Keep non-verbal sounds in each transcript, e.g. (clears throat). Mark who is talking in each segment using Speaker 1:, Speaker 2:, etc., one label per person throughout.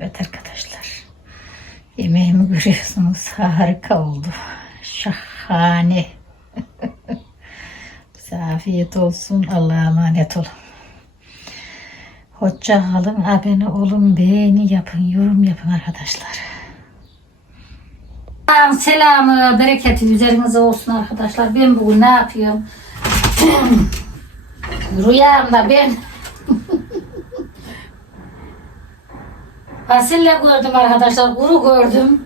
Speaker 1: Evet arkadaşlar. Yemeğimi görüyorsunuz. Harika oldu. Şahane. (laughs) Size afiyet olsun. Allah'a emanet olun. Hoşça kalın. Abone olun. Beğeni yapın. Yorum yapın arkadaşlar. Selam, selamı, bereketi üzerinize olsun arkadaşlar. Ben bugün ne yapıyorum? (clears throat) Rüyamda ben fasulye gördüm arkadaşlar. Kuru gördüm.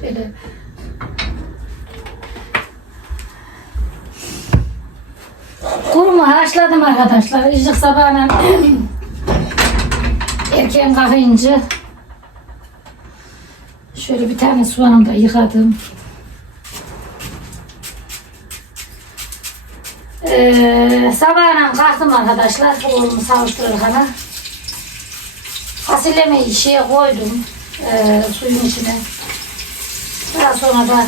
Speaker 1: Şöyle Kurumu haşladım arkadaşlar. İşte sabahına (clears throat) erken kalkınca şöyle bir tane soğanı da yıkadım. Ee, sabahına kalktım arkadaşlar. Oğlumu savuştururken. Fasulyemi şeye koydum. E, suyun içine. Daha sonra da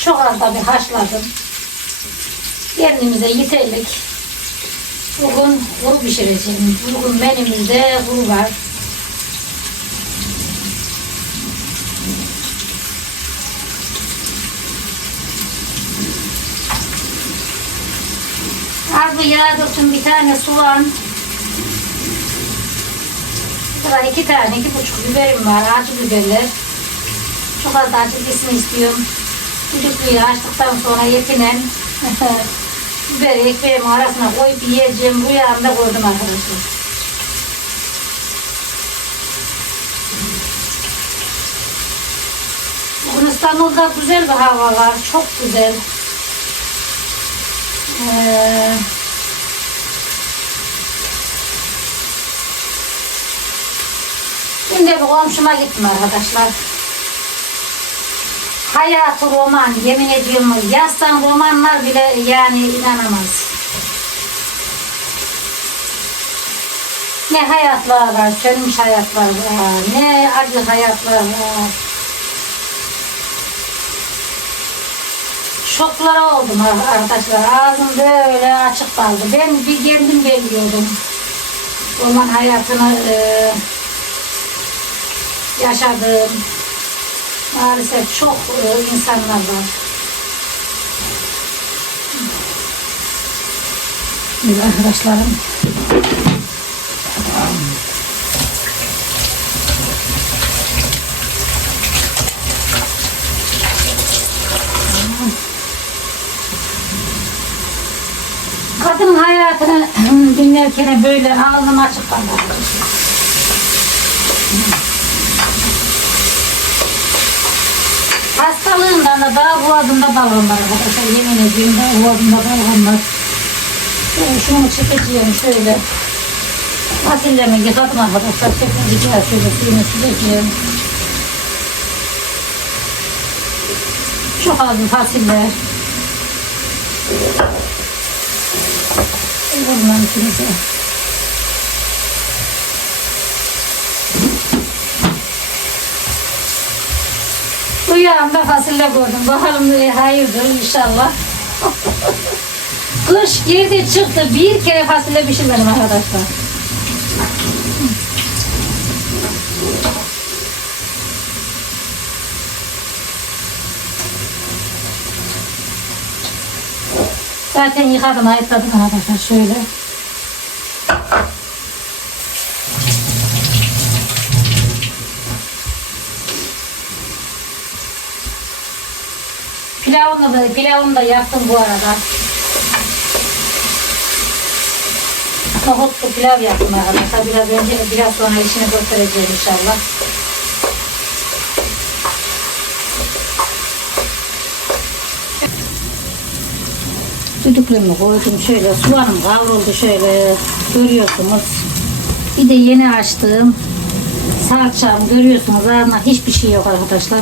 Speaker 1: çok az da bir haşladım. Kendimize yeterlik. Bugün kuru pişireceğim. Bugün menümüzde kuru var. Az bir yağ döktüm bir tane soğan. Burada iki tane, iki buçuk biberim var. Acı biberler. Çok az acı gitsin istiyorum. Düdüklüyü açtıktan sonra yetinen (laughs) biberi ekmeğimin arasına koyup yiyeceğim. Bu yağımda koydum arkadaşlar. Bugün İstanbul'da güzel bir hava var. Çok güzel. Ee, Şimdi bir komşuma gittim arkadaşlar. Hayatı roman, yemin ediyorum yazsan romanlar bile yani inanamaz. Ne hayatlar var, sönmüş hayatlar var, ne acı hayatlar var. Şoklara oldum ar- arkadaşlar. Ağzım böyle açık kaldı. Ben bir kendim bekliyordum. Roman hayatını e, yaşadığım maalesef çok e, insanlar var. Evet arkadaşlarım. Kadın hayatını dinlerken böyle ağzım açık kaldı. Hastalığından da daha boğazımda balon var arkadaşlar. Yemin ediyorum daha boğazımda balon var. Şöyle şunu çekeceğim şöyle. Fasulyemi yıkadım arkadaşlar. Çekeceğim şöyle suyunu sileceğim. Çok az bir fasulye. Bunların içinize. Rüyamda fasulye gördüm. Bakalım ne hayırdır inşallah. (laughs) Kış girdi çıktı. Bir kere fasulye pişirmedim arkadaşlar. Zaten yıkadım, ayıkladım arkadaşlar şöyle. Pilavını da, pilavını da yaptım bu arada. Nohutlu pilav yaptım arkadaşlar. Biraz önce, biraz sonra işini göstereceğim inşallah. Düdüklüğümü koydum şöyle. Soğanım kavruldu şöyle. Görüyorsunuz. Bir de yeni açtığım salçam görüyorsunuz. Ağzına hiçbir şey yok arkadaşlar.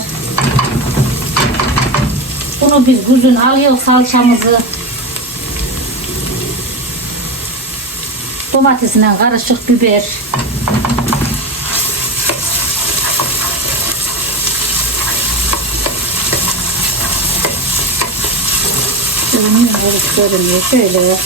Speaker 1: Bunu biz buzun alıyoruz salçamızı. Domatesine karışık biber. Görünüyor, görünüyor. Şöyle.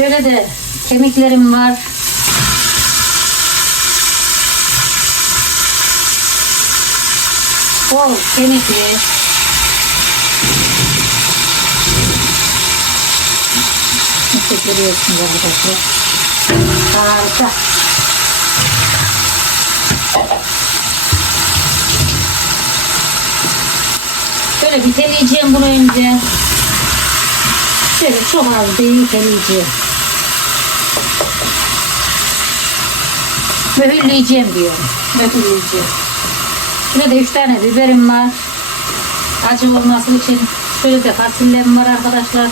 Speaker 1: Şöyle de kemiklerim var. Bol kemikli. Nasıl görüyorsunuz arkadaşlar. Harika. Böyle bir teleyeceğim bunu önce. Şöyle çok az değil teleyeceğim. Mühürleyeceğim diyorum. Mühürleyeceğim. Şurada üç tane biberim var. Acı olması için şöyle de fasulyem var arkadaşlar.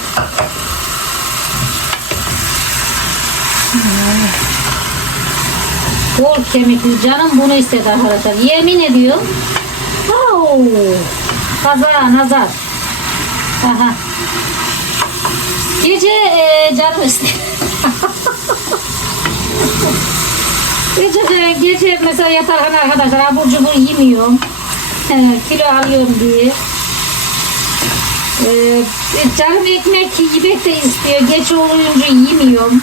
Speaker 1: Bol kemikli canım bunu istedi arkadaşlar. Yemin ediyorum. Oh. Kaza nazar. Aha. Gece e, canım istedi. Gece, gece mesela yatarken arkadaşlar abur cubur yemiyorum. He, kilo alıyorum diye. Ee, canım ekmek yemek de istiyor. Geç olunca yemiyorum.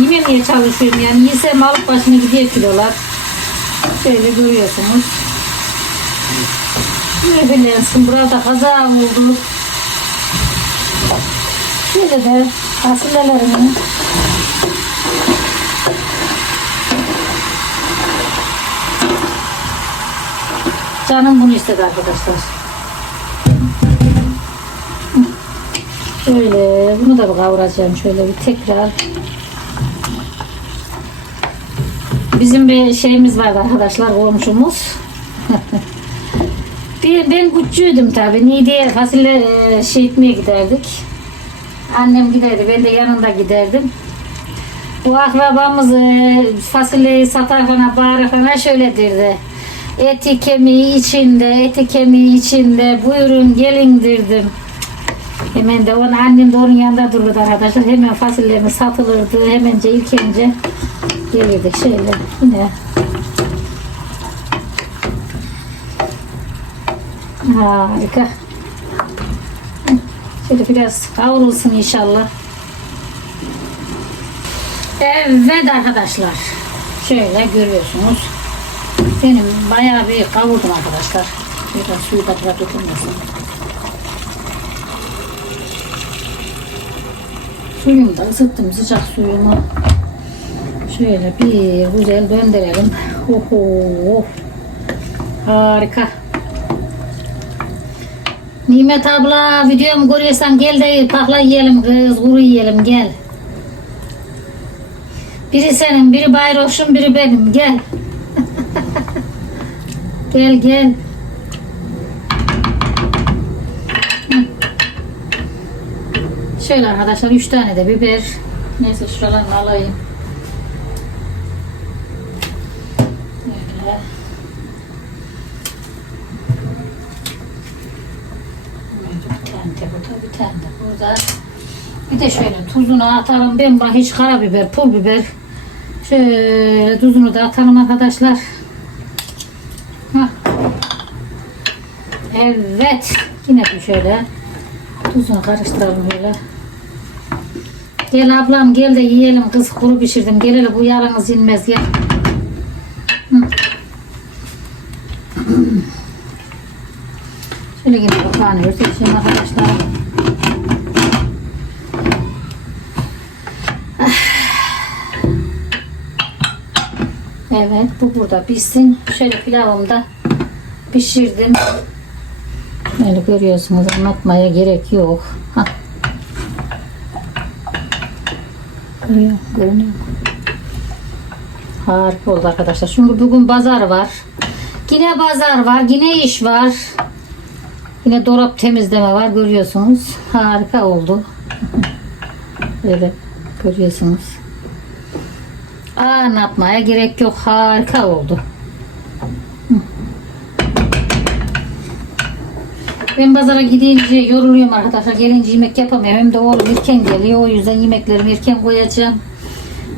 Speaker 1: Yememeye çalışıyorum yani. Yesem alıp başına gidiyor kilolar. Şöyle görüyorsunuz. Mühürlensin. Burada kaza oldu. Şöyle de fasulyelerimi Canım bunu istedi arkadaşlar. Şöyle bunu da kavuracağım şöyle bir tekrar. Bizim bir şeyimiz vardı arkadaşlar komşumuz. (laughs) bir, ben küçüğüydüm tabi. Niğde'ye fasulye e, şey etmeye giderdik. Annem giderdi ben de yanında giderdim. Bu akrabamız e, fasulyeyi satarken bağırırken şöyle derdi. Eti kemiği içinde, eti kemiği içinde. Buyurun gelin dirdim. Hemen de onun annem de onun yanında dururdu arkadaşlar. Hemen fasulyemiz satılırdı. Hemence ilk önce gelirdik şöyle yine. Harika. Şöyle biraz kavrulsun inşallah. Evet arkadaşlar. Şöyle görüyorsunuz. Benim bayağı bir kavurdum arkadaşlar. Biraz suyu da biraz dokunmasın. Suyumu da ısıttım sıcak suyumu. Şöyle bir güzel döndürelim. Oho. Harika. Nimet abla videomu görüyorsan gel de pakla yiyelim kız kuru yiyelim gel. Biri senin, biri Bayroş'un, biri benim. Gel. Gel gel. Şöyle arkadaşlar üç tane de biber. Neyse şuralarını alayım. Böyle. Bir tane de burada, bir burada. Bir de şöyle tuzunu atalım. Ben bak hiç karabiber, pul biber. Şöyle tuzunu da atalım arkadaşlar. Evet. Yine bir şöyle tuzunu karıştıralım böyle. Gel ablam gel de yiyelim kız kuru pişirdim. Gel hele bu yarınız inmez gel. Şöyle yine kapağını örteceğim arkadaşlar. Evet bu burada pişsin. Şöyle pilavımı da pişirdim. Böyle görüyorsunuz anlatmaya gerek yok. Hah. Harika oldu arkadaşlar. Çünkü bugün pazar var. Yine pazar var. Yine iş var. Yine dolap temizleme var. Görüyorsunuz. Harika oldu. Böyle görüyorsunuz. Anlatmaya gerek yok. Harika oldu. Ben pazara gidince yoruluyorum arkadaşlar. Gelince yemek yapamıyorum. Hem de oğlum erken geliyor. O yüzden yemeklerimi erken koyacağım.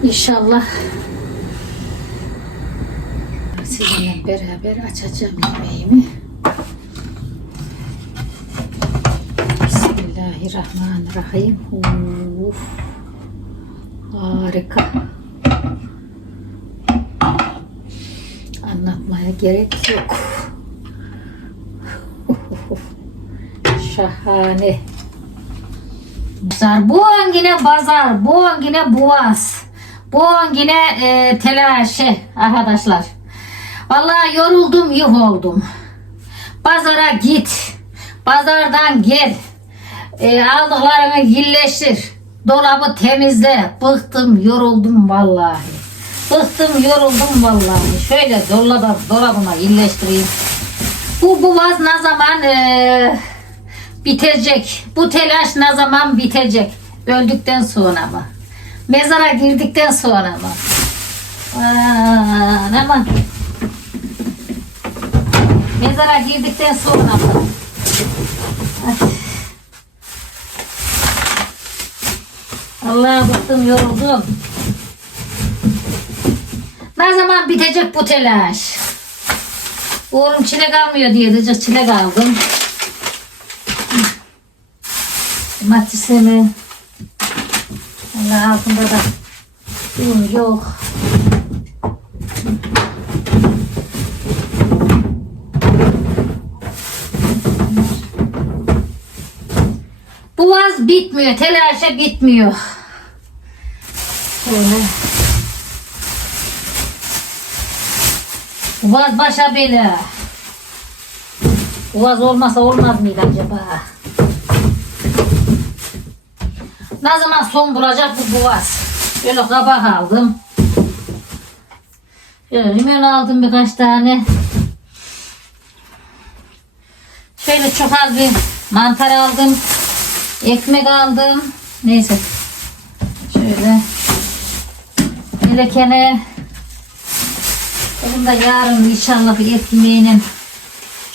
Speaker 1: İnşallah. Sizinle beraber açacağım yemeğimi. Bismillahirrahmanirrahim. Uf. Harika. Anlatmaya gerek yok. Şahane. Bu an yine pazar, bu an yine boğaz, bu an yine e, telaşı arkadaşlar. Vallahi yoruldum, yuh oldum. Pazara git, pazardan gel, e, aldıklarını yilleştir, dolabı temizle. Bıktım, yoruldum vallahi. Bıktım, yoruldum vallahi. Şöyle dolaba, dolabıma yerleştireyim. Bu boğaz ne zaman e, bitecek? Bu telaş ne zaman bitecek? Öldükten sonra mı? Mezara girdikten sonra mı? Aa, aman. Mezara girdikten sonra mı? Ay. Allah bıktım yoruldum. Ne zaman bitecek bu telaş? Oğlum çilek almıyor diye de çilek aldım. Matisini. Allah altında da un yok. Bu vaz bitmiyor. Telaşa bitmiyor. Şöyle. Vaz başa bela. Vaz olmasa olmaz mıydı acaba? Ne zaman son bulacak bu boğaz? Böyle kabak aldım. Şöyle limon aldım birkaç tane. Şöyle çok az bir mantar aldım. Ekmek aldım. Neyse. Şöyle. Melekene. Benim de yarın inşallah ekmeğinin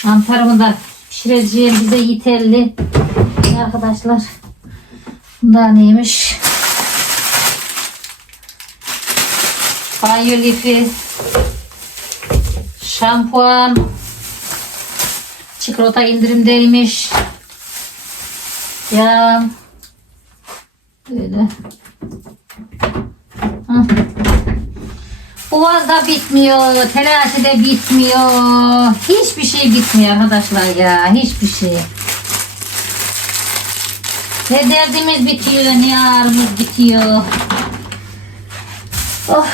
Speaker 1: mantarımı da pişireceğim. Bize yeterli. Arkadaşlar. Bunlar neymiş? Banyo lifi, şampuan, çikolata indirimdeymiş. Ya böyle. Hı. Boğaz da bitmiyor, telaşı da bitmiyor. Hiçbir şey bitmiyor arkadaşlar ya, hiçbir şey. Ne derdimiz bitiyor, ne ağrımız bitiyor. Oh.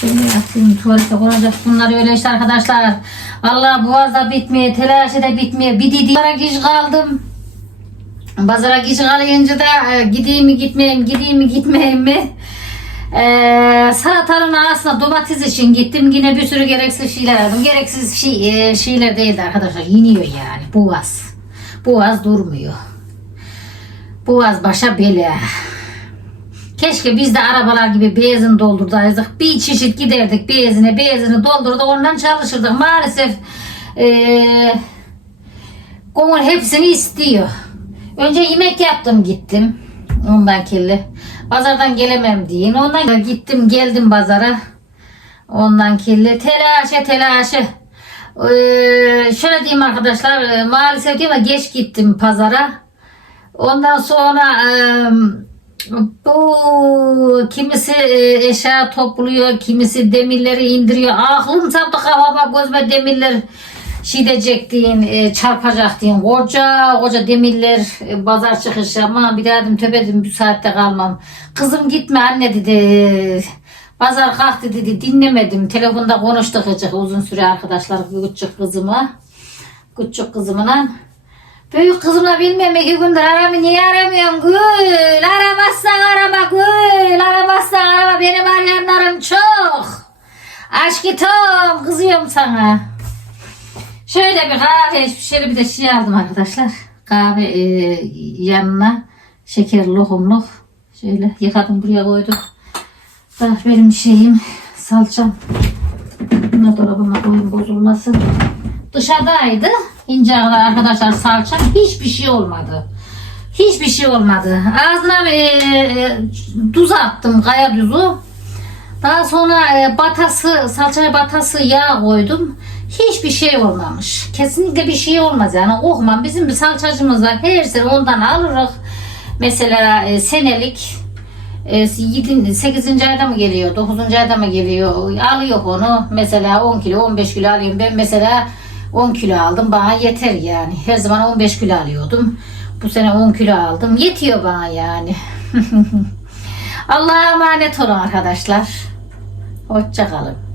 Speaker 1: Şöyle yapayım, tuvalete konacak bunlar öyle işte arkadaşlar. Allah boğaz da bitmiyor, telaşı da bitmiyor. Bir didi para geç kaldım. Pazara geç kalınca da e, gideyim mi gitmeyeyim, gideyim mi gitmeyeyim mi? Ee, salatanın arasına domates için gittim. Yine bir sürü gereksiz şeyler aldım. Gereksiz şey, e, şeyler değildi arkadaşlar. Yeniyor yani. Boğaz. Boğaz durmuyor. Boğaz başa bela. Keşke biz de arabalar gibi benzin doldurdaydık. Bir çeşit giderdik benzine, benzini doldurduk. Ondan çalışırdık. Maalesef eee Gönül hepsini istiyor. Önce yemek yaptım gittim. Ondan kirli. Pazardan gelemem deyin. Ondan gittim geldim pazara. Ondan kirli. Telaşı telaşı. Ee, şöyle diyeyim arkadaşlar. e, Maalesef diyeyim ama geç gittim pazara. Ondan sonra e, bu kimisi e, eşya topluyor, kimisi demirleri indiriyor. Aklım saptı kafama gözüme demirler diyecek deyin, e, çarpacak deyin. Koca koca demirler e, pazar çıkışı ama bir dedim töbe dedim bu saatte kalmam. Kızım gitme anne dedi. Pazar kalktı dedi dinlemedim. Telefonda konuştuk azıcık uzun süre arkadaşlar küçük kızıma. Küçük kızımla. Büyük kızımla bilmem iki gündür aramı niye aramıyorsun Gül? Aramazsan arama Gül. Aramazsan arama benim arayanlarım çok. Aşk Tom kızıyorum sana. Şöyle bir kahve, şöyle bir de şey aldım arkadaşlar. Kahve e, yanına şeker lokumluk. Şöyle yıkadım buraya koydum. Da benim şeyim salçam. Bunu dolabıma koyayım bozulmasın. Dışarıdaydı. İnce arkadaşlar salçam. Hiçbir şey olmadı. Hiçbir şey olmadı. Ağzına e, e, tuz attım. Kaya tuzu. Daha sonra e, batası, salçaya batası yağ koydum. Hiçbir şey olmamış. Kesinlikle bir şey olmaz yani. Ohman bizim bir salçacımız var. Her sene ondan alırız. Mesela e, senelik e, 7, 8. ayda mı geliyor, 9. ayda mı geliyor? Alıyor onu. Mesela 10 kilo, 15 kilo alıyorum. Ben mesela 10 kilo aldım. Bana yeter yani. Her zaman 15 kilo alıyordum. Bu sene 10 kilo aldım. Yetiyor bana yani. (laughs) Allah'a emanet olun arkadaşlar. Hoşça kalın.